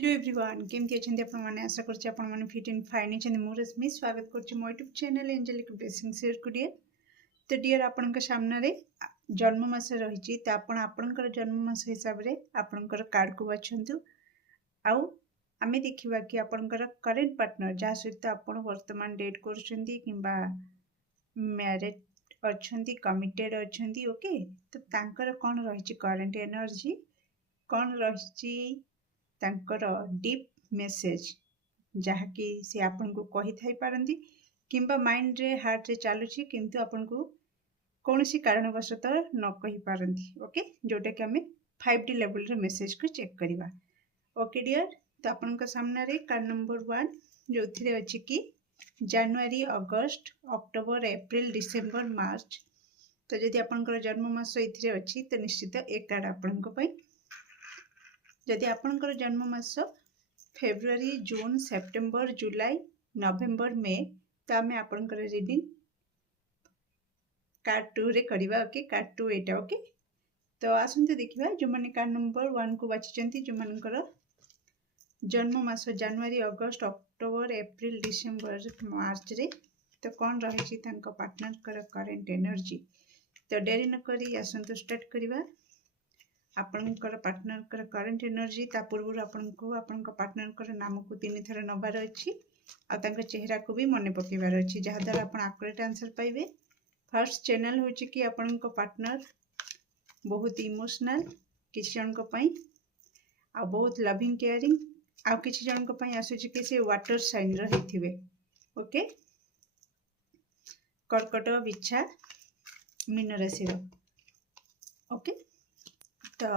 Hello everyone केमती अच्छे आपण मैंने आशा करछि आपण माने फिट एंड फाइन अच्छे मु रश्मि स्वागत करछि मो YouTube channel angelic blessing share को डियर तो डियर आपण सामने रे जन्म मास रही आपण आपणकर जन्म मास हिसाब रे आपणकर कार्ड को बाछंतु आउ आमे देखिबा कि आपणकर करेंट पार्टनर जा सहित आपण वर्तमान डेट करछंती किबा मैरिड अच्छंती कमिटेड अच्छंती ओके तो तांकर कोन रही करेंट एनर्जी कोन रही तांकर डीप मेसेज जहाँकि सी आपन को कही थाई पारंती किंबा माइंड रे हार्ट रे चालुची किंतु आपन को कौनसी कारणवशतः न कही पारंती ओके जोटा कि हमें 5D लेवल रे मेसेज को चेक करिवा ओके डियर तो आपन का सामने रे कार्ड नंबर 1 जो थिरे अछि कि जनवरी अगस्त अक्टोबर अप्रैल डिसेंबर मार्च तो जदि आपन जन्म मास इथिरे अछि तो निश्चित एक कार्ड आपन को पई जदि आपनकर जन्म मास फेब्रुआरी जून सेप्टेम्बर जुलाई नवेम्बर मे तो आम आपनकर रीडिंग कार्ड 2 रे करिवा ओके कार्ड 2 एटा ओके तो आसंते देखिबा जो माने कार्ड नंबर 1 को बाचिचंती जो मानकर जन्म मास जनवरी अगस्त अक्टोबर अप्रैल डिसेंबर मार्च रे तो कौन रही तांको पार्टनर कर करेंट एनर्जी तो डेरी न करी आसंतो स्टार्ट करिवा आपणकर पार्टनर कर करेंट एनर्जी ता पूर्व आपनको आपनका पार्टनर कर नाम को 3 थर नबार अछि आ तांका चेहरा को भी मने पकेबार अछि जहा द्वारा आपण एक्यूरेट आंसर पाइबे फर्स्ट चैनल होछि कि आपनका पार्टनर बहुत इमोशनल किछि जन को पई आ बहुत लविंग केयरिंग आ किछि जन को पई आसुछि कि से वाटर साइन रो हेथिबे ओके कर्कट बिच्छा मीन राशि रो ओके तो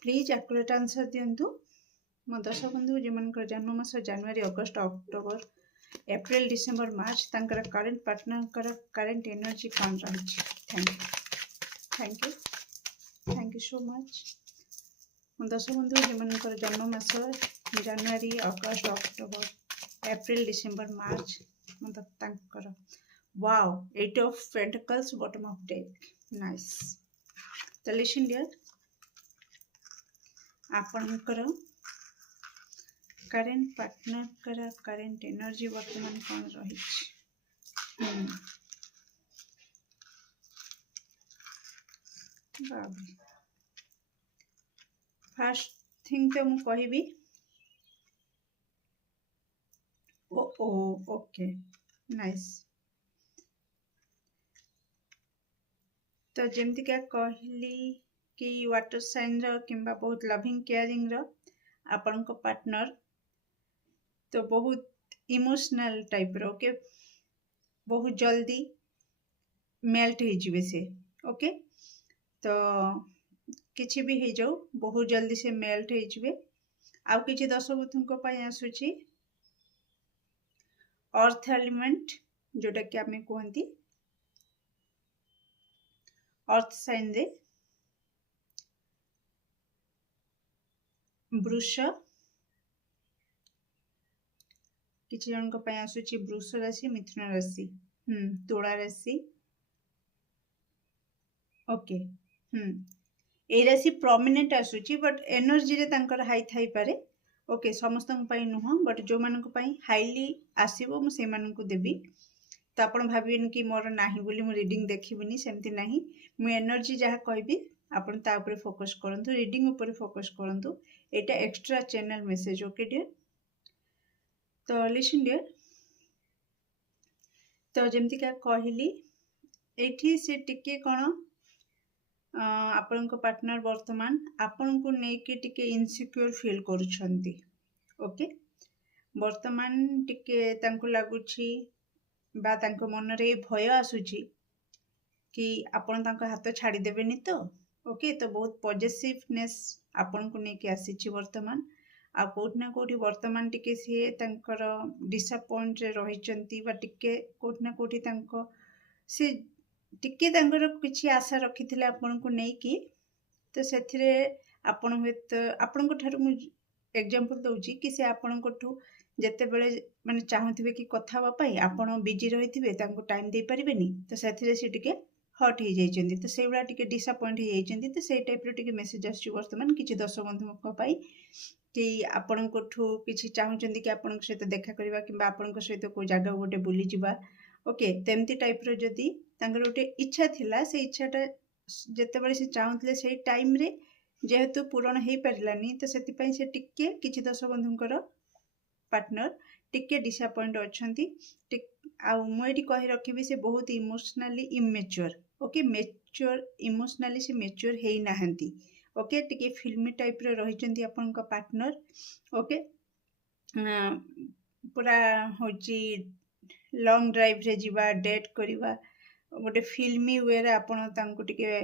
प्लीज एक्यूरेट आंसर दिंतु मो दर्शक बंधु जो जन्म मास जनवरी अगस्त अक्टोबर एप्रिल डिसेंबर मार्च तांकर करेंट पार्टनर कर करेंट एनर्जी कौन रही थैंक यू सो मच मो दर्शक बंधु जो जन्म मास जनवरी अगस्त अक्टोबर एप्रिल डिसेंबर मार्च मतलब wow 8 of pentacles bottom of deck nice तो लिसन डियर आपनकर करेंट पार्टनर कर करेंट एनर्जी वर्तमान कौन रही फर्स्ट थिंग तो मु कहबी ओ ओके नाइस तो जमती क्या कहली कि वाटर साइन रो किंबा बहुत लविंग केयरिंग रो आपन को पार्टनर तो बहुत इमोशनल टाइप रो ओके बहुत जल्दी मेल्ट हो जिवे से ओके तो किछि भी हो जाऊ बहुत जल्दी से मेल्ट हो जिवे आउ किछि दशबुद्धु को पई आसुची अर्थ एलिमेंट जोटा कि आमे कहंती अर्थ साइन रे वृष किछि जन को पई आसुची वृष राशि मिथुन राशि तुला राशि ओके ए राशि प्रोमिनेंट आसुची बट एनर्जी रे तांकर हाई थाई पारे ओके समस्त पई नुह बट जो मान को पई हाईली आसीबो मु से मान को देबी तो आपण भाबियन कि मोर नाही बोली मु रीडिंग देखिबिनी सेमती नाही मु एनर्जी जहा कहबी आपण ता ऊपर फोकस करंतु रीडिंग ऊपर फोकस करंतु एटा extra channel message okay dear तो लिसन डियर तो जेमती का कहली एठी से टिके कोन आपण को पार्टनर वर्तमान आपण को नै के टिके इनसिक्योर फील करूछंती ओके वर्तमान टिके तांको लागुछि बा तांको मन रे भय आसुछि कि आपण तांको हाथ छाड़ी देबेनी तो ओके तो बहुत पॉजिटिवनेस आपण को नै के आसीछि वर्तमान आ कोठ ना कोठी वर्तमान टिके से तांकर डिसअपॉइंट रे रहिचंती बा टिके कोठ ना कोठी तांको से टिके तांकर किछि आशा रखिथिले आपण को नै कि तो सेथिरे आपण हेत आपण को ठारू मु एग्जांपल दउची कि से आपण को ठू जते बेले माने चाहुथिबे कि कथा हवा पई आपण बिजी रहिथिबे तांको टाइम दे परिबेनी तो सेथिरे से टिके हट हो जाइछन्ती तो से गुडा टिके डिसअपॉइंट हो जाइछन्ती तो से टाइप रो टिके मेसेज आछी वर्तमान किछि दर्शक बंधु पई कि आपण ठू किछि चाहूछन्ती कि आपण सहित देखा करबा किबा आपण सहित को जगह गोटे बुली जिबा ओके तेमती टाइप रो जदी तांकर गोटे इच्छा थिला से इच्छाटा जते बळे से चाहुतले से टाइम रे जेहेतु पूरण हो पारानी तो से से टिके किछि दर्शक बंधुंकर पार्टनर टिके डिसअपॉइंट अच्छी आईटी कही रखी से बहुत emotionally immature okay mature emotionally से मेच्योर है नहांती ओके टिके फिल्मी टाइप रे रहिचंती आपनका पार्टनर ओके पूरा होची लॉन्ग ड्राइव रे जीवा डेट करिवा गोटे फिल्मी वे रे आपण तांको टिके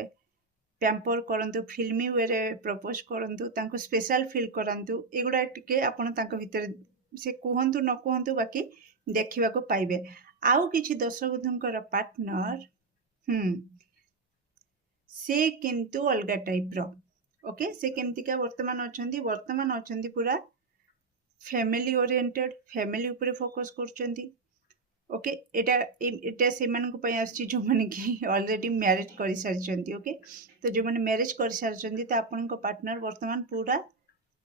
पैम्पर करंतु फिल्मी वे रे प्रपोज करंतु तांको स्पेशल फील करंतु एगुडा टिके आपण तांको भीतर से कहतु न कहतु बाकी देखा पाइबे आउ किछि दर्शक बंधुंकर पार्टनर से किंतु अलगा टाइप रो ओके से केमतिका वर्तमान अछंती पूरा फैमिली ओरिएंटेड फैमिली ऊपर फोकस करछंती ओके एटा से मानक पय आछि जो माने कि ऑलरेडी मैरिज कर सारछंती ओके तो जो माने मैरिज कर सारछंती त आपनक पार्टनर वर्तमान पूरा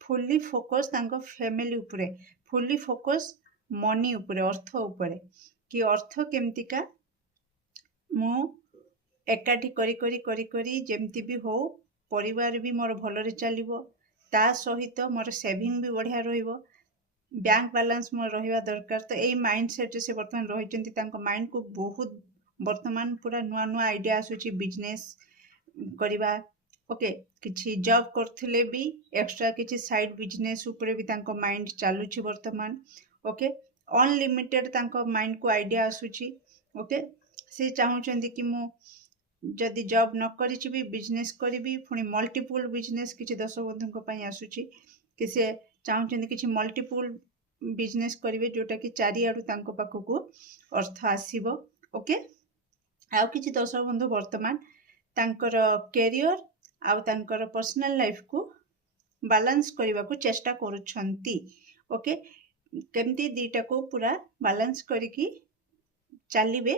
फुल्ली फोकस तांको फैमिली ऊपर फुल्ली फोकस मनी ऊपर अर्थ ऊपर कि अर्थ केमतिका मु एकाठी करी करी करी करी जेमती भी हो परिवार भी मोर भलरे चलिबो ता सहित मोर सेविंग भी बढ़िया रहिबो बैंक बैलेंस मोर रहिबा दरकार तो एई माइंड सेट से वर्तमान रहिचंती तांको माइंड को बहुत वर्तमान पूरा नुआ नुआ आइडिया आसुची बिजनेस करिबा ओके किछि जॉब करथिले भी एक्स्ट्रा किछि साइड बिजनेस ऊपर भी तांको माइंड चालुची वर्तमान ओके अनलिमिटेड तांको माइंड को आइडिया आसुची ओके से चाहूचंती कि मु जदि जॉब न करिछि भी बिजनेस करिबी पुणी मल्टीपल बिजनेस किछि दर्शक बंधुंको पई आसुची कि से चाहूचंती किछि मल्टीपल बिजनेस करिवे जोटा कि चारि आडु तांको पाखकु अर्थ आसीबो ओके आउ किछि दर्शक बंधु वर्तमान तांकर कैरियर आउ तांकर पर्सनल लाइफ को बैलेंस करबा को चेष्टा करूछंती ओके केमती दीटा को पूरा बैलेंस करिकी चलिबे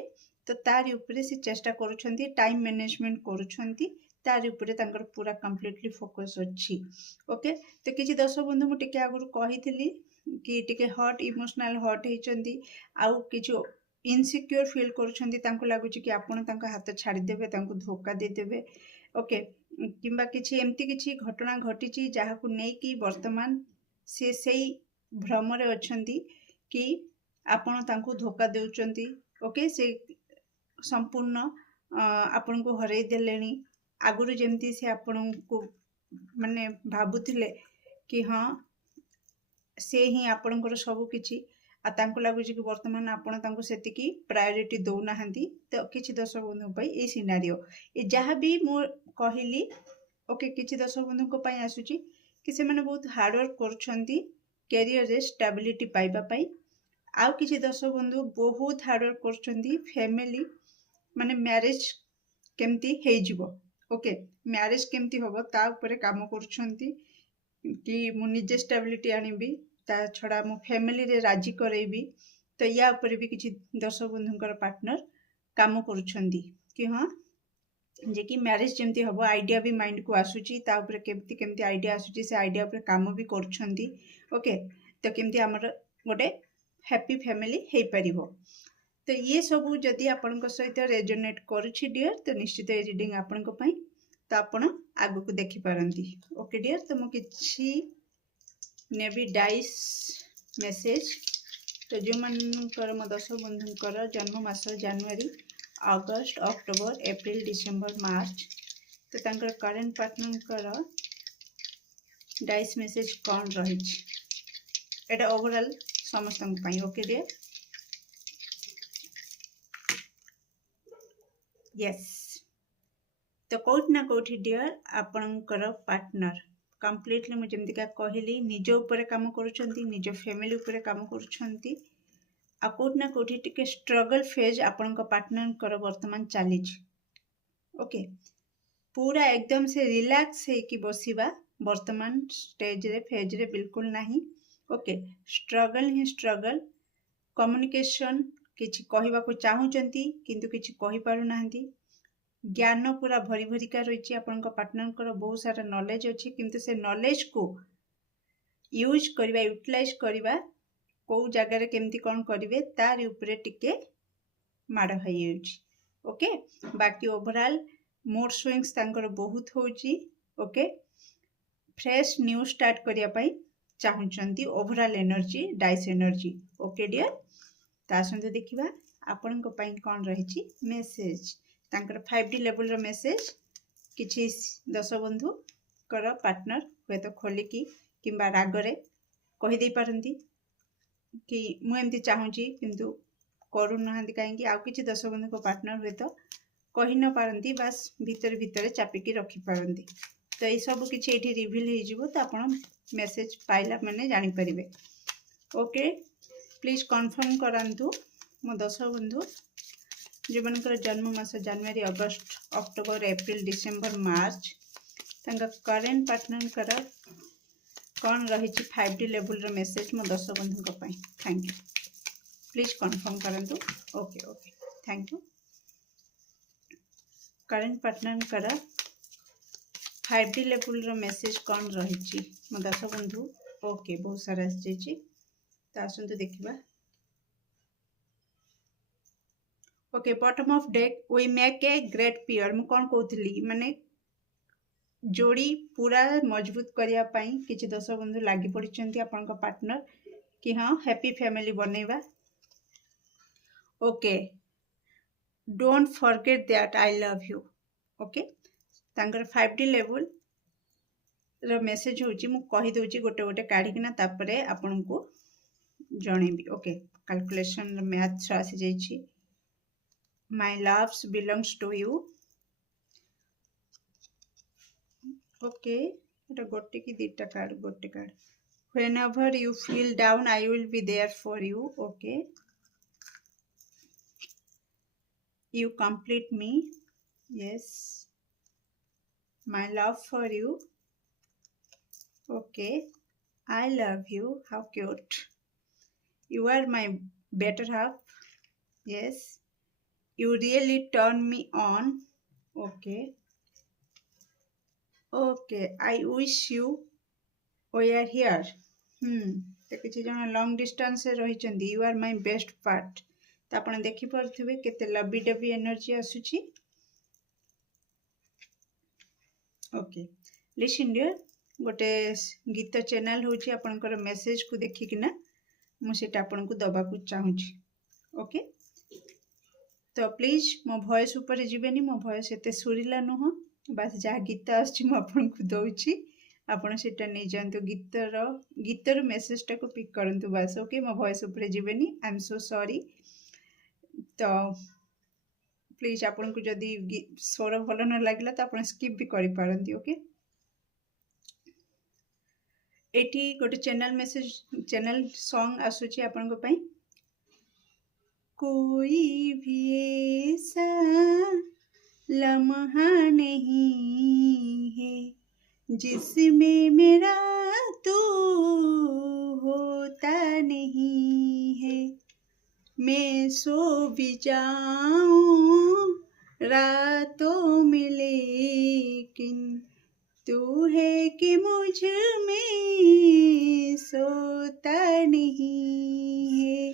तो तार ऊपर से चेष्टा करूछंती टाइम मैनेजमेंट करूछंती तार ऊपर तांकर पूरा कंप्लीटली फोकस अछि ओके तो किछि दर्शक बंधु मु टिके आगुर कहिथिली कि टिके हॉट इमोशनल हॉट हेचंती आउ किछि इनसिक्योर फील करूछंती तांको लागुची कि आपण तांको हाथ छाड़ी देबे तांको धोखा दे देबे ओके किंबा किछि एमती किछि घटना घटिची जाहा को नै कि वर्तमान से सेई भ्रम रे अछंती कि आपण तांको धोखा देउचंती ओके से संपूर्ण आपण को हरई देलेनी आगुरु जेमती से आपण को माने भाबुथिले कि हाँ से ही आपणकर सब किछि आ तांको लागुची कि वर्तमान आपण तांको सेतिकी प्रायोरिटी दउ नाहंती तो किछि दर्शक बंधु पई ए सिनारियो ए जहा भी मो कहिली ओके किछि दर्शक बंधु को पई आसुची कि से माने बहुत हार्ड वर्क करछंती कैरियर रे स्टेबिलिटी पाइबा पई आउ किछि दर्शक बंधु बहुत हार्ड वर्क करछंती फैमिली माने मैरिज केमती हे जिवो ओके मैरिज केमती होबो ता ऊपर काम करछंती कि मु निजे स्टेबिलिटी आनिबी ता छड़ा मो फैमिली रे राजी करैबी तो या ऊपर भी किछि दर्शक बंधुंकर पार्टनर काम करछंती कि हां जे कि मैरिज जेमती होबो आइडिया भी माइंड को आसुची ता ऊपर केमती केमती आइडिया आसुची से आइडिया ऊपर काम भी करछंती ओके तो केमती हमर गोटे हैप्पी फैमिली हे परिबो तो ये सबू जदि आपण सहित रेजोनेट करुछि डियर तो निश्चित ये रीडिंग आपण पई तो आपण आगु को देखि पारंती ओके डियर तो मु किछि नेबी डाइस मेसेज तो जो मनकर मो दर्शक बंधुंकर जन्म मास जनवरी अगस्त अक्टोबर एप्रिल डिसेंबर मार्च तो तांकर करंट पार्टनर डाइस मेसेज कौन रही एटा ओवरऑल समस्त पई ओके डियर यस तो कौट ना कौटी डियर आपणकर पार्टनर कंप्लीटली मुझे जमतिका कहली निज ऊपर काम करूछंती निज फैमिली ऊपर काम करूछंती आ कौट ना कौटी टिके स्ट्रगल फेज आपणक पार्टनर वर्तमान चली ओके पूरा एकदम से रिलैक्स है कि बसिबा वर्तमान स्टेज रे फेज रे बिल्कुल नहीं ओके स्ट्रगल ही स्ट्रगल कम्युनिकेशन किछि कहबा को चाहूचंती किंतु किछि कहि पारु नाहंती ज्ञान पूरा भरी भरिका रही आपण पार्टनर बहुत सारा नॉलेज अच्छी किंतु से नॉलेज को यूज करवा यूटिलाइज करवा कौ जगार केमती कौन करेंगे तार उपरे टिके माड़ हो ओके। बाकी ओवरऑल मूड स्विंग्स तांकर बहुत होची ओके। फ्रेश न्यू स्टार्ट करने चाहूँगी overall energy dice energy okay dear. तासंत देखिबा आपण कौन रही मेसेज तांकर 5D लेवल मेसेज किछि 10 बंधु कर पार्टनर हुए तो खोलिकी किंबा रागरे कही दे पारंती कि मु एमती चाहूँगी किंतु करू नाहंती कहीं आउ किछि 10 बंधु को पार्टनर हुए तो कही न पारंती बास भितर भितर चापिकी रखी पारंती। तो ये सब किछि एठी रिवील हो जिवो तो आपण मेसेज पाइला माने जानि परिबे ओके। प्लीज कन्फर्म करंतु मो 10 बंधु जो मनकर जन्म मास जनवरी अगस्त अक्टोबर एप्रिल डिसेम्बर मार्च तांका करेंट पार्टनर कर कौन रही 5D लेवल मेसेज मो 10 बंधु थैंक यू। प्लीज कन्फर्म करंतु okay okay thank you. Current partner कर 5D लेवल मेसेज कौन रही मो 10 बंधु ओके बहुत सारा आसी आसतु देखा okay. Bottom of deck we make a great pair मु कौन कहती माने जोड़ी पूरा मजबूत करने किसी 10 बंधु लगी पड़ी आपण पार्टनर कि हाँ हैप्पी फैमिली बनैबा okay. Don't forget that I love you okay. तांकर 5D लेवल रो मेसेज होची मु कहि दोची गोटे गोटे काढिकिना तापरे आपन को जणेबी ओके। कैलकुलेशन मैथ आसी जाइछि my loves belongs to you okay. एटा गोटे की दीटा कार्ड गोटे card whenever you feel down I will be there for you okay. You complete me yes my love for you okay। I love you how cute। you are my better half yes। you really turn me on okay okay। I wish you were here तो किसी जन long distance रही you are my best part तो आप देखिपे केते लवी डबी एनर्जी आसुची ओके। लिसन डियर गोटे गीत चैनल होची आपनकर मेसेज को देखिकिना मुझे आपन को दबा को चाहूँगी ओके। तो प्लीज मो वॉइस ऊपर जीवेनी मो वॉइस एते सुरीला नुह बास जहाँ गीत आपन को दौची आपन सेटा नहीं जानतु गीतर मेसेजटा को पिक करंतु बास ओके। मो वॉइस ऊपर जीवेनी आई एम सो सॉरी। तो प्लीज आपन को जदि स्वर भल न लगे तो आप स्किप भी करि पारंती ओके। एठी गोटे चैनल मेसेज चैनल सॉन्ग आसुची आपन को पई कोई भी ऐसा लम्हा नहीं है जिसमें मेरा तू होता नहीं है। मैं सो भी जाऊं रातों में लेकिन तू है कि मुझ में सोता नहीं है।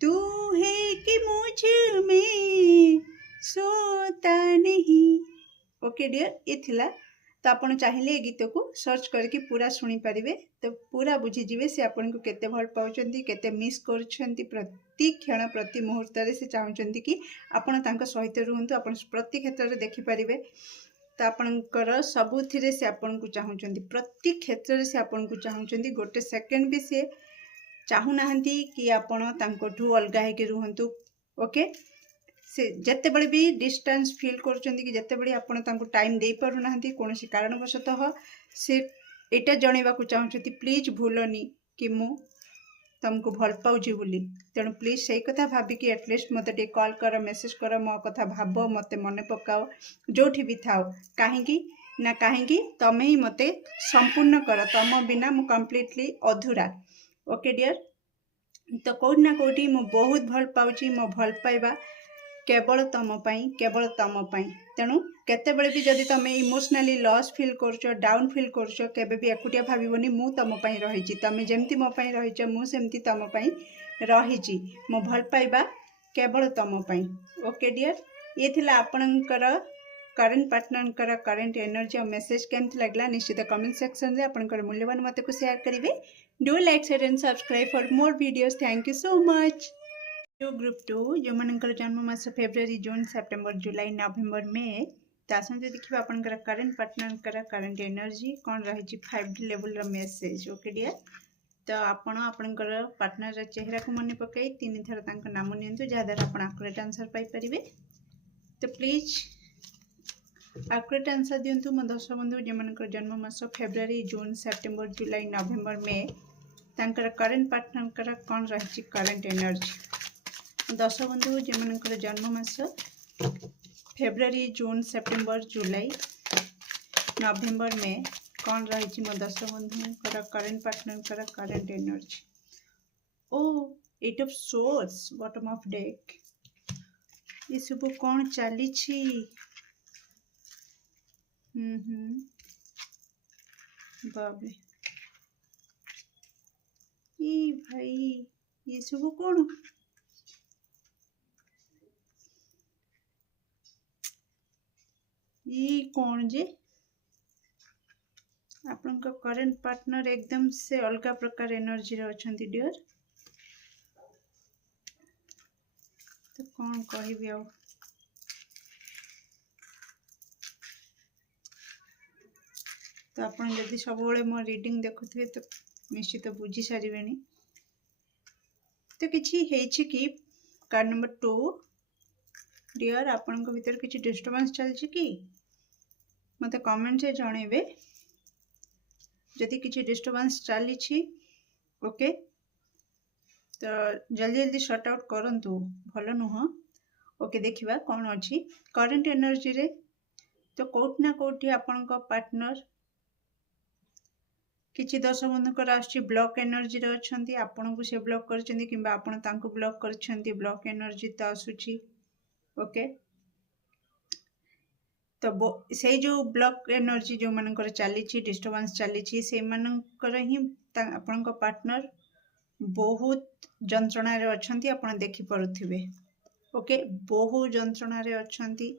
तू है कि मुझ में सोता नहीं ओके डियर। ये थिला तो आपन चाहिए गीत को सर्च करके पूरा शुणी पारे तो पूरा बुझीजे से आपन को केते भल पाउछंती केते मिस करुछंती प्रति क्षण प्रति मुहूर्त से चाहूँगी कि आपन तांको सहित रुहंतु आपन प्रति क्षेत्र में देखिपारे तो आपणकर सबुथिरे से आपन को चाहूँगी प्रति क्षेत्र से आपन को चाहूँगी गोटे सेकेंड भी सी चाहूनाहांती कि आपन तांकोठू अलगा होकर रुहंतु ओके। से जिते बड़े भी डिस्टेंस फील करुँच कि जिते बड़े आपन तांको टाइम दे पारु नाहांती कौन कारणवशतः से एटा जनइबा को चाहूँगी प्लीज भूलनी कि मु तुमको भल पाऊँगी बोली तेणु प्लीज से कथा भाविकी एटलिस्ट मत टे कॉल कर मेसेज कर मो कथा भाव मत मन पकाओ जोठी भी थाओ कहीं ना कहीं तमें ही मत संपूर्ण कर तुम बिना मु कंप्लीटली अधूरा ओके डियर। तो कौटी ना कौटी मु बहुत भल पाऊँगी मो भल पाइबा केवल तुम पाई तेणु केतेबेले भी जदि तुम इमोशनाली लॉस फील कर डाउन फील कर केबे भी एकुटिया भाबनी मु तुम पाई रही तुम जमती मो पाई रही मुझे तुम पाई रही मो भल पाइबा केवल तुम पाई। ओके डियर, ये थिला आपणकर करेन्ट पार्टनर करेन्ट एनर्जी और मेसेज केमती लगला निश्चित कमेंट सेक्शन रे आपणकर मूल्यवान मत को शेयर करेंगे। Do like share and subscribe for more videos. Thank you so much. Group 2 जो मानकर जन्म मास फेब्रुआरी जून सेप्टेम्बर जुलाई नवेम्बर में तासंते देखिए आपनकर करेन्ट पार्टनर करेन्ट एनर्जी कौन रही 5D level message. Okay dear, तो आपण आपनकर पार्टनर चेहरा को मन पकई 3 थर तांको नाम नियंतु जहाद्वारा आपण एक्यूरेट आंसर पाई परिबे। तो प्लीज एक्यूरेट आंसर दिंतु मो दर्शक बंधु जो मानकर जन्म मास फेब्रुआरी जून सेप्टेम्बर जुलाई नवेम्बर में तांकर करेन्ट पार्टनर कौन रही करेन्ट एनर्जी। दर्शक बंधु जो मानकर जन्म मास फेब्रुआरी जून सेप्टेम्बर जुलाई नवेम्बर में कौन रही मो दर्शक बंधु करेन्ट पार्टनर करेन्ट एनर्जी। ओ 8 of source bottom of deck, ये सब कौन चली बाबे ये भाई ये सब कौन ये कौन जे आपन करेन्ट पार्टनर एकदम से अलग प्रकार एनर्जी रे अछंती डियर। तो कौन कहबी आ तो आपन जदि सब मो रीडिंग देखुथे तो निश्चित बुझी सारे। तो किछि हेछि कि कार्ड नंबर 2 डियर आपन भीतर किछि डिस्टर्बेंस चलछि कि मते कमेंट से जणेबे जदि किछि डिस्टर्बेंस चली। ओके, तो जल्दी जल्दी शॉर्ट आउट करंतु भल नुह। ओके, देखिबा कौन अछि करेन्ट एनर्जी रे। तो कोट ना कोठी आपन पार्टनर किछि दर्शक बंधुकर आछि ब्लॉक एनर्जी रे अछंती, आपन को से ब्लॉक करछंती किबा आपन तांको ब्लॉक करछंती, ब्लॉक एनर्जी तो आसुछि। ओके, तो से जो ब्लॉक एनर्जी जो मानकर चली डिस्टर्बेंस चली से मानकर ही आपन पार्टनर बहुत जंत्रणा रे अछंती आपन देखि परुथिबे। ओके, बहु जंत्रणा रे अछंती,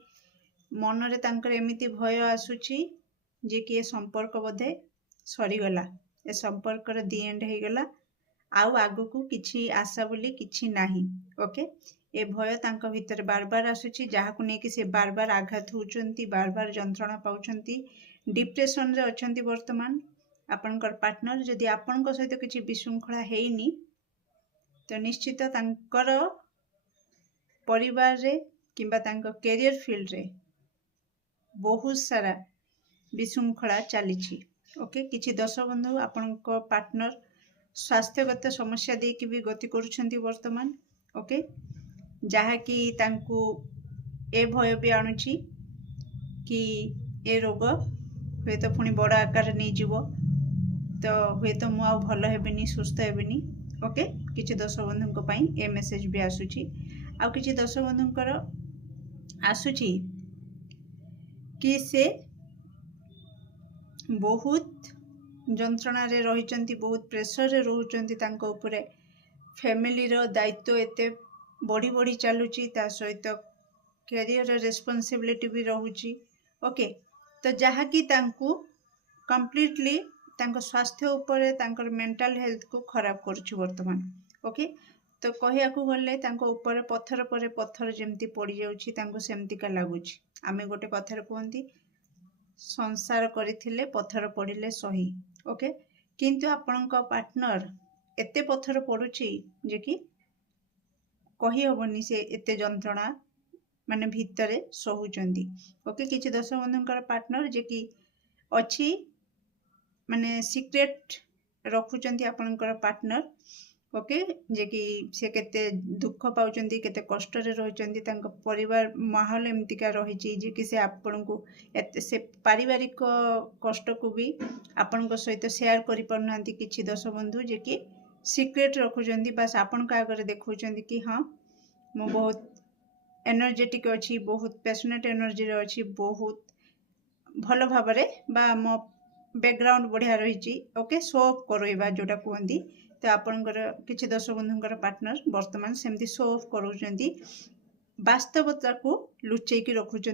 मन रे तांकर एमिति भय आसुछि जे कि ए संपर्क बोधे सरीगला, ए संपर्क रे दी एंड हे गला, आउ आगु को किछि आशा बोली किछि नाही। ओके, ए भय तांको भीतर बार बार आसुछि जहा को नेकी से बार बार आघात होउचंती, बार बार जंत्रणा पाउचंती, डिप्रेशन रे अछंती। वर्तमान आपनकर पार्टनर जदि आपनक सहित किछि विशृंखला हेइनी तो निश्चित तांकर परिवार रे किंबा तांको कैरियर फील्ड रे बहुत सारा विशृंखला चली। ओके, किछि दर्शक बंधु आपनक पार्टनर स्वास्थ्यगत समस्या दे कि भी गति करुछंती वर्तमान। ओके, जहा कि तांको ए भय भी आणुछि कि ए रोग हुए तो पुणी बड़ आकार नहीं जीवो, तो हुए तो मु आ भल हेबिनी सुस्थ हेबिनी। ओके, किछि दर्शक बंधुक पई ए मेसेज भी आसुछि। आ किछि दर्शक बंधुकर आसुछि कि से बहुत जंत्रणा रे रहिचंती, बहुत प्रेशर रे रहउचंती, तांको ऊपर फैमिली रो दायित्व एते बढ़ी बढ़ी चलुची, ता सहित कैरियर रेस्पॉन्सिबिलिटी भी रहउची। ओके, तो जहा कि तांको कंप्लीटली तांको स्वास्थ्य ऊपर तांकर मेंटल हेल्थ को खराब करूची वर्तमान। ओके, तो कहिया को गले तांको ऊपर पत्थर पर पत्थर जेमती पड़ी जाउची, तांको सेमती का लागुची। आमे गोटे कथार कहंती संसार करिथिले पत्थर पड़िले सही। ओके, किंतु आपनक पार्टनर एते पत्थर पड़ुची जे कि कही हबनी से एते जंत्रणा माने भितरे सहुचंदी। ओके, किछि दर्शक बंधुकर पार्टनर जे कि अछि माने सीक्रेट रखुचंती आपनकर पार्टनर। ओके, जे कि से केते दुख पाउचंती, केते कष्ट रे रहचंती, तांको परिवार माहौल एमतिका रहिची जे कि से आपन को से पारिवारिक कष्ट को भी आपन को सहित शेयर करि परनांती। किछि दर्शक बंधु जे कि सीक्रेट रखुचंती, बस आपन का आगे देखुचंती कि हां मो बहुत एनर्जेटिक अच्छी बहुत पैशनेट एनर्जी अच्छी बहुत भल भाव बा मो बैकग्राउंड बढ़िया रही ओके शो ऑफ करवा जोटा कहती तो आपणकर किसी दर्शक बंधुंकर पार्टनर वर्तमान सेमती शो ऑफ करूँगी वास्तवता को लुचेकी रखुंट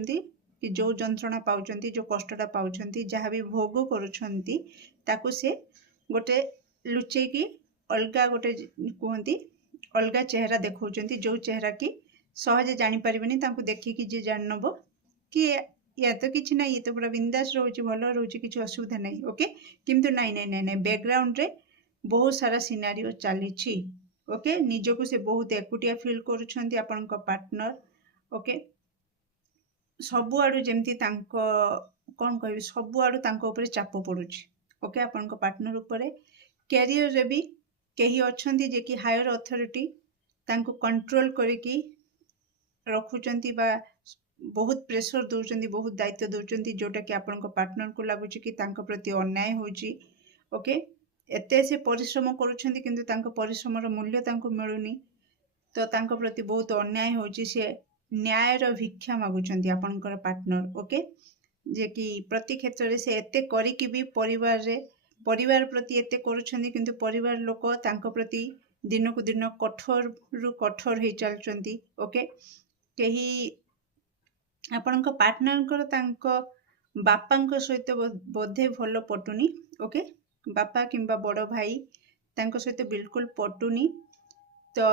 कि जो जंत्रणा पाँच जो कष्टा पाँच जहाँ भी भोग करुँच से गोटे लुचेकी अलग गोटे कहती अलग चेहरा देखा जो चेहरा कि सहजे जानीपारे देखिकी जी जान नब कि या तो किसी ना ये तो पूरा बिंदास रोचे भल रोचे किसी असुविधा नहीं ओके किंतु नाई नाई नाई नाई बैकग्राउंड रे बहुत सारा सिनारियो चली ओके निजको से बहुत एकुटिया फील करुछंती आपनक पार्टनर ओके सबुआड़ू जमती कौन कह सबुआड़ू ऊपर चाप पड़ुछि ओके आपनक पार्टनर ऊपर कैरियर रे भी कहीं अच्छी जे कि हायर अथॉरिटी तांको कंट्रोल करिकी रखुचंती बा बहुत प्रेशर दौरान बहुत दायित्व दौरान जोटा कि आपण पार्टनर को लगुच कि प्रति अन्याय होची ओके एते से परिश्रम करुछंती किंतु तांको परिश्रम रो मूल्य तांको मिलुनी तो तांको प्रति बहुत अन्याय होची से न्याय रो भिक्षा मागुचंती आपणकर पार्टनर ओके जे कि प्रति क्षेत्र रे से एते करिकि भी परिवार प्रति एते करुछंती किंतु परिवार लोक तांको प्रति दिन को दिन कठोर रु कठोर हो चलचंती ओके कहीं आपणक पार्टनर बापा सहित बोधे भल पटुनी ओके बापा किंबा बड़ भाई तांको सहित बिल्कुल पटुनी तो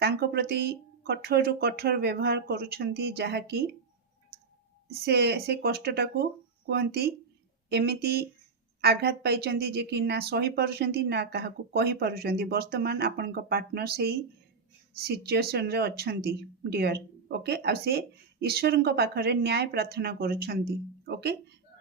तांको प्रति कठोर रु कठोर व्यवहार करुछंती जहा कि से कष्टटा को कहती एमिति आघात पाइचंती जे कि ना सही पारुचंती ना काहा को कहि पारुचंती वर्तमान आपणक पार्टनर से सिचुएशन रे अछंती डियर ओके आ से ईश्वर पाखरे न्याय प्रार्थना करुछंती ओके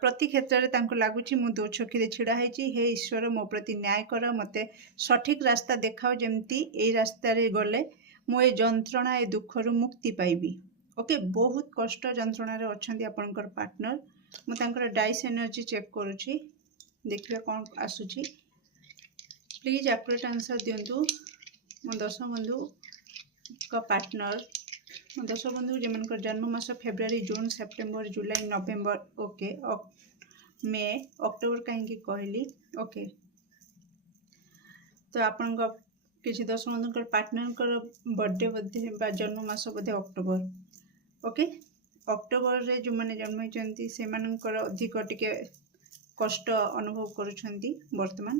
प्रति क्षेत्र में तांको लागुची मु दो छकी छिड़ा है हे ईश्वर मो प्रति न्याय कर मते सठिक रास्ता देखाओ जमती ए रास्ता रे गले मु ए जंत्रणा ए दुख रु मुक्ति पाइबी ओके बहुत कष्ट जंत्रणा रे अछंती आपनकर पार्टनर मु तांकर डाइस एनर्जी चेक करूची देखिबा कोन आसुची प्लीज एक्यूरेट आंसर दियंतु मो दर्शक बंधु का पार्टनर दर्शक बंधु जमनकर जन्म मास फेब्रुआरी जून सेप्टेम्बर जुलाई नवेम्बर ओके मे अक्टोबर कहीं कहली ओके तो आपण किसी दर्शक बंधु पार्टनर बर्थडे बोधे जन्म मास बोधे अक्टोबर ओके अक्टोबर रे जो मैंने जन्म होती से अधिक टिके कष्ट अनुभव करुछंती वर्तमान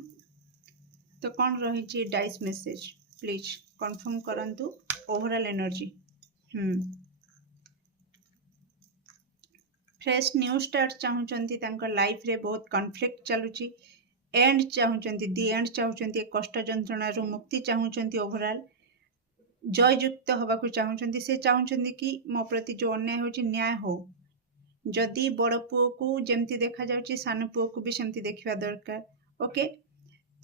तो कौन रही डाइस मेसेज प्लीज कंफर्म करंतु overall energy fresh new start चाहूँगी लाइफ रे बहुत कॉन्फ्लिक्ट चलुची एंड चाहूँगी दी एंड चाहूँगी कष्ट जंत्रणा रू मुक्ति चाहूँगी ओवरऑल जययुक्त हवा चाहूँगी से चाहूँगी कि मो प्रति जो अन्याय हो न्याय हो जदि बड़ पुओ को जमती देखा जाउची सान पुओ को भी सेमती देखा दरकार ओके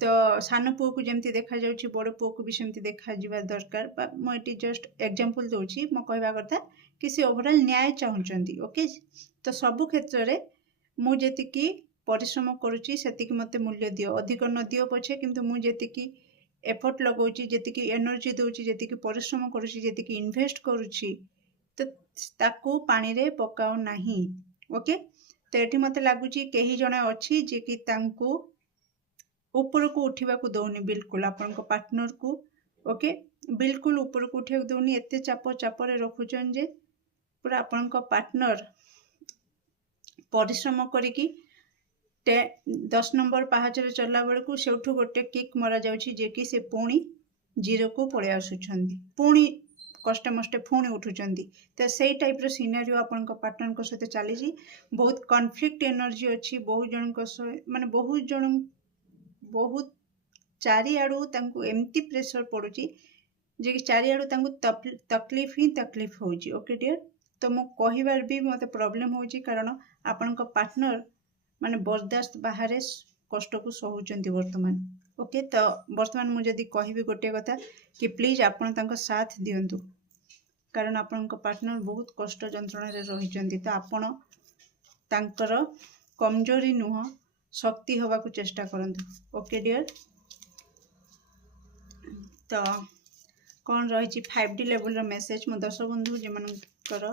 तो सान पुओ को जमती देखा जाउची बड़ पुओ को भी सेमती देखा जिबा दरकार मुझे जस्ट एग्जांपल दूची मो कहवा कथा कि से ओवरऑल न्याय चाहूँगी ओके तो सबु क्षेत्र में मु जेतिकी परिश्रम करुची सेतिकी मते मूल्य दियो अधिक न दियो पछे किंतु मु जेतिकी एफर्ट लगाउची जेतिकी एनर्जी दूची जेतिकी परिश्रम करुची जेतिकी इन्वेस्ट करुची तो ताकू पानी रे पकाओ नहीं ओके तो ये मत लगुच कहीं जड़े अच्छी जे कि तांको ऊपर को उठा को दौनी बिल्कुल आपण पार्टनर को ओके बिल्कुल ऊपर को उठा दौनी एत चाप चापर रखुचन जे पूरा आपण पार्टनर परिश्रम करिकी 10 नंबर पहाच चलला बेलू से गोटे किक मरा जाउछि जे कि से पुणी जीरो को पड़े आसुछंती पुणी कष्ट मष्टे पुणी उठुचंती तो सही टाइप रो सिनेरियो आपण पार्टनर सहित चली बहुत कॉन्फ्लिक्ट एनर्जी अच्छी बहुत जन माने बहुत चारिआडू एमती प्रेशर पड़ुची जे कि चारिआडू तकलीफ ही तकलीफ होउची ओके डियर तो मो कहिबार भी मते प्रॉब्लम होउची कारण आपण पार्टनर माने बर्दाश्त बाहर कष्ट को सहउचंती वर्तमान ओके तो वर्तमान मुझे कहबी गोटे कथा कि प्लीज आपण तांको साथ दियंतु कारण आपण पार्टनर बहुत कष्ट जंत्रणा रे रहिचंती तो आपण तांकर कमजोरी नुह शक्ति हवा को चेष्टा करंतु ओके डियर तो कौन रही 5D लेवल मेसेज मो दर्शक बंधु जे कर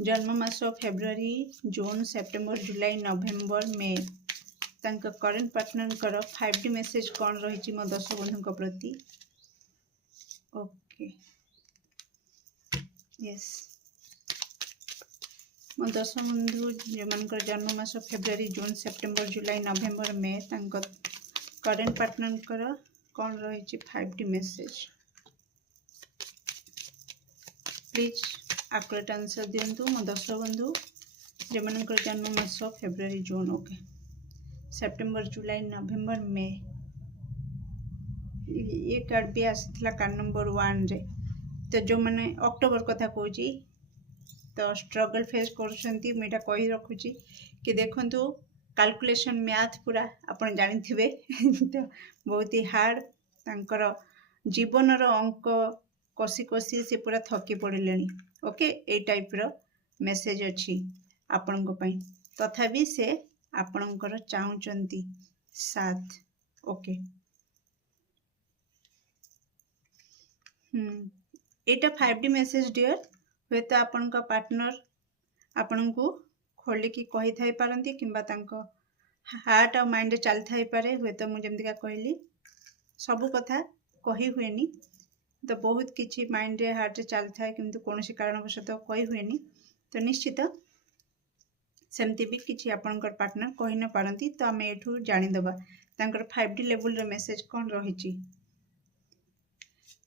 जन्म मास फेब्रुआरी जून सेप्टेम्बर जुलाई नवेम्बर मे तांका करेंट पार्टनर कर 5D मेसेज कौन रही मो दर्शक बंधु प्रति। ओके यस मो दर्शक बंधु जो मान जन्म मास फेब्रुआरी जून सेप्टेम्बर जुलाई नवेम्बर मे तांका करेंट पार्टनर कर कौन रही 5D मेसेज प्लीज आकुरेट आंसर दिंतु मो दर्शक बंधु जो मान जन्म मास फेब्रुआरी जून ओके सेप्टेम्बर जुलाई नवेम्बर मे ये कार्ड भी आसाला कार्ड नंबर 1 रे तो जो मैंने अक्टोबर कथा कहूँ तो स्ट्रगल फेस करुँच मुझा कही रखुची कि देखु कैलकुलेशन मैथ पूरा आपन जानी तो बहुत ही हार्ड तांकर जीवन रो अंक कषि कषि से पूरा थकी पड़े ओके ए टाइप रो मेसेज अच्छी आपण तथापि से आपणकर चाहूँगी साथ ओके एटा 5D मेसेज डियर हे तो आपण पार्टनर आपण को खोलिकी कही थाई पारंती किंबा तांको हार्ट और माइंड चली थाई पारे हे तो मुझे जमती कहली सबू कथा कही हुएनी तो बहुत किछि माइंड रे हार्ट रे चली थाए किंतु कोनोसी कारणवशत कही हुएनी तो निश्चित सेमती भी किछि आपनकर पार्टनर कही न पारंती तो आम एठू जानिदबा तांकर 5D लेवल रे मेसेज कौन रही।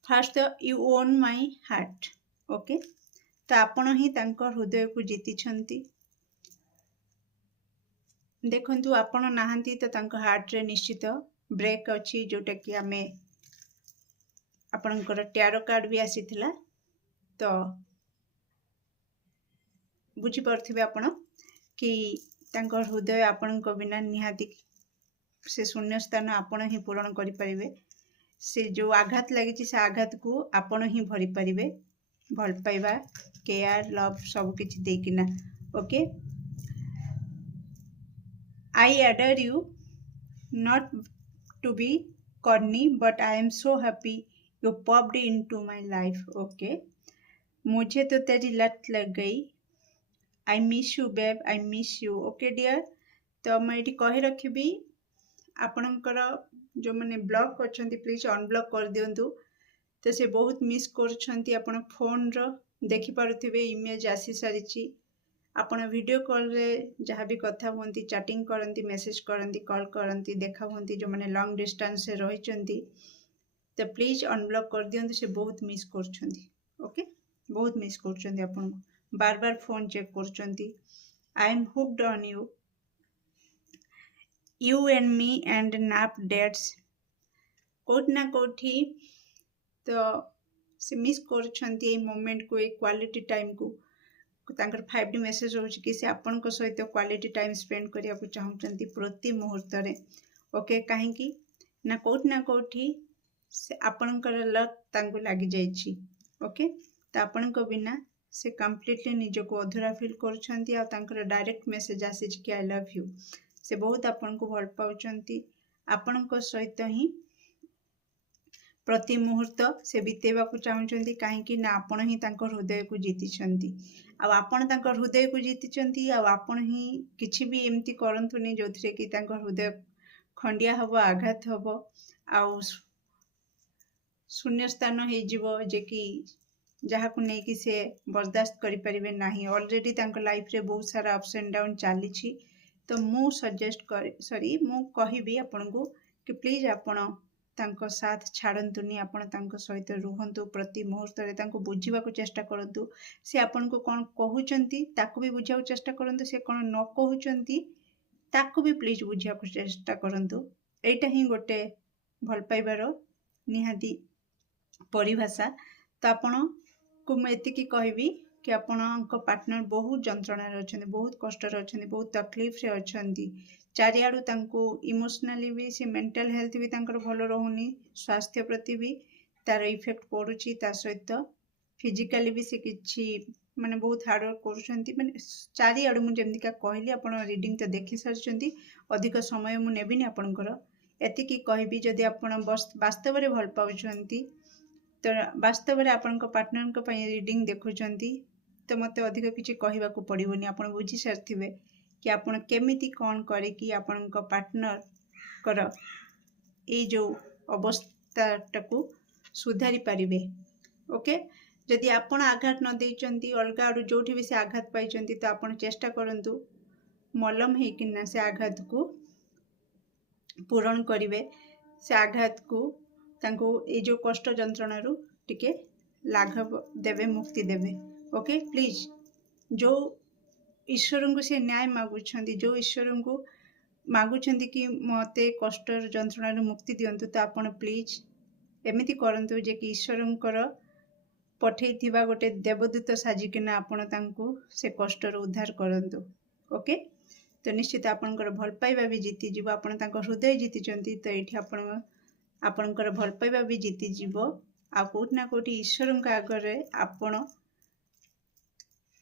First you own my heart okay तो आपण ही तांकर हृदय को जीति छंती देखंतु आपण नाहंती तो तांकर हार्ट रे निश्चित ब्रेक अछि जोटा कि आमे आपनकर टैरो कार्ड भी आसीथिला तो बुझी परथिबे आपण कि तांकर हृदय आपण को बिना निहाती से शून्य स्थान आपण ही पूरण करि परिबे से जो आघात लगी से आघात को आपण ही भरी परिबे भल पाइबा केयर लव सब किछ देकिना okay I adore you not to be corny but I am so happy you popped into my life okay मुझे तो तेरी लत लग गई I miss you babe I miss you okay dear तो मैं ये कही रखी आपणकर जो मैंने ब्लॉक कर प्लीज अनब्लॉक कर दिंतु तो से बहुत मिस कर फोन रो देखि पारुथिबे इमेज आसी सारी आपण वीडियो कॉल रे जहाँ भी कथा होती चैटिंग करती मेसेज करती कॉल करती देखा होती जो मैंने लॉन्ग डिस्टेंस से रही तो प्लीज अनब्लॉक कर दिंतु से बहुत मिस कर ओके बहुत मिस कर बार बार फोन चेक कर I am hooked on you you and me and नैप डेट्स कोट ना कोठी तो से मिस कर मोमेंट को एक क्वालिटी टाइम को तांकर 5D मेसेज हो कि से आपण को सहित क्वालिटी टाइम स्पेंड करिया को चाहूचंती प्रति मुहूर्त रे ओके काहेकि ना कोठी से आपणकर लत तांको लागी जाइछि ओके तो आपण को बिना से कंप्लीटली निज को अधूरा फील करछंती आ तांकर डायरेक्ट मेसेज आसी कि आई लव यू से बहुत आपन को भल पाउचंती आपन को सहित ही प्रति मुहूर्त से बितेबा को चाहूचंती काहेकि ना आपण ही तांकर हृदय को जीतिछंती आ आपण तांकर हृदय को जीतिछंती आ आपण ही किछि भी एमती करंतुनी जोथरे कि तांकर हृदय खंडिया हबो आघात हबो आ शून्य स्थान हे जीवो जे कि जहाँ को लेकिन से बर्दाश्त करि परिबे नाही ऑलरेडी तांकर लाइफ रे बहुत सारा अप्स एंड डाउन चली तो मु सजेस्ट कर सॉरी मु कहिबी आपन को कि प्लीज आपण तांको साथ छाड़तुनि आपण तांको सहित रुहंतु प्रति मुहूर्त रे तांको बुझीबा को चेष्टा करंतु से आपण को कोन कहउचंती ताको भी बुझाउ चेष्टा करंतु से कोन न कहउचंती ताको भी प्लीज बुझिया को चेष्टा करंतु एटा ही गोटे भल पाइबार निहाती परिभाषा तो आपण को मैं एतिकी कहबी कि आपणक पार्टनर बहुत जंत्रणा अच्छा बहुत कष्ट अच्छा बहुत तकलीफ रे अच्छा चारिआडू तांको इमोशनली भी से मेंटल हेल्थ भी तांकर भल रहूनी स्वास्थ्य प्रति भी तार इफेक्ट पड़ुची ता सहित फिजिकली भी से किछि माने बहुत हार्डवर्क करुछंती माने चारिआडू मु जेमतिका कहली आपण रीडिंग तो देखि सारछंती अधिक समय मु नेबिनी आपणकर एतिकी कहबी जदि आपण वास्तव रे भल पाउछंती तो वास्तव में आपण पार्टनर रीडिंग देखुंट तो मते अधिक किसी कहवाक पड़ोनी आप बुझी सारी कि आप केमिति कौन करे कि आपण पार्टनर कर ये जो अवस्थाटाକୁ सुधारी पारिबे। ओके जदि आपण आघात न देइचंती अलग आड़ू जो भी से आघात पाई तो आपण चेष्टा करंतु मलम हेकिना से आघात को पूरण करिवे से आघात को तांको ये जो कष्ट जंत्रणा टिके लाघव देवे मुक्ति देवे। ओके प्लीज जो ईश्वर को से न्याय मागुछंती जो ईश्वर को मागुछंती कि मते कष्ट जंत्रणा मुक्ति दियंतु तो आपण प्लीज एमिति करंतु जे कि ईश्वरंकर पठेइथिबा गोटे देवदूत साजिकिना आपण तांको से कष्ट उद्धार करंतु। ओके तो निश्चित आपणकर भल पाइबा भी जीती जीव आपण तांको हृदय जीतिचंती तो एठी आपणकर भल पाइबा भी जीती जीव आ कोठी ना कोठी ईश्वरंक आगरे आपण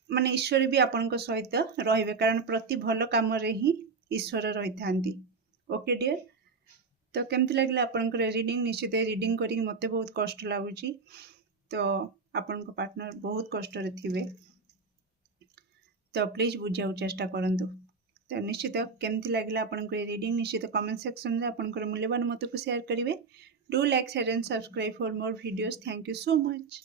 माने ईश्वर भी आपण सहित रहिबे कारण प्रति भल काम रे ही ईश्वर रही थांती। ओके डियर तो केमती लगे आपणकर रीडिंग निश्चित रीडिंग करी मते बहुत कष्ट लगुची तो आपण पार्टनर बहुत कष्ट रे थिबे तो प्लीज बुझाऊ चेष्टा करंतु। तो निश्चित केमती लगे आपन रीडिंग निश्चित कमेंट सेक्शन में आपन मूल्यवान मत को शेयर करेंगे। Do like share and subscribe for more videos. Thank you so much.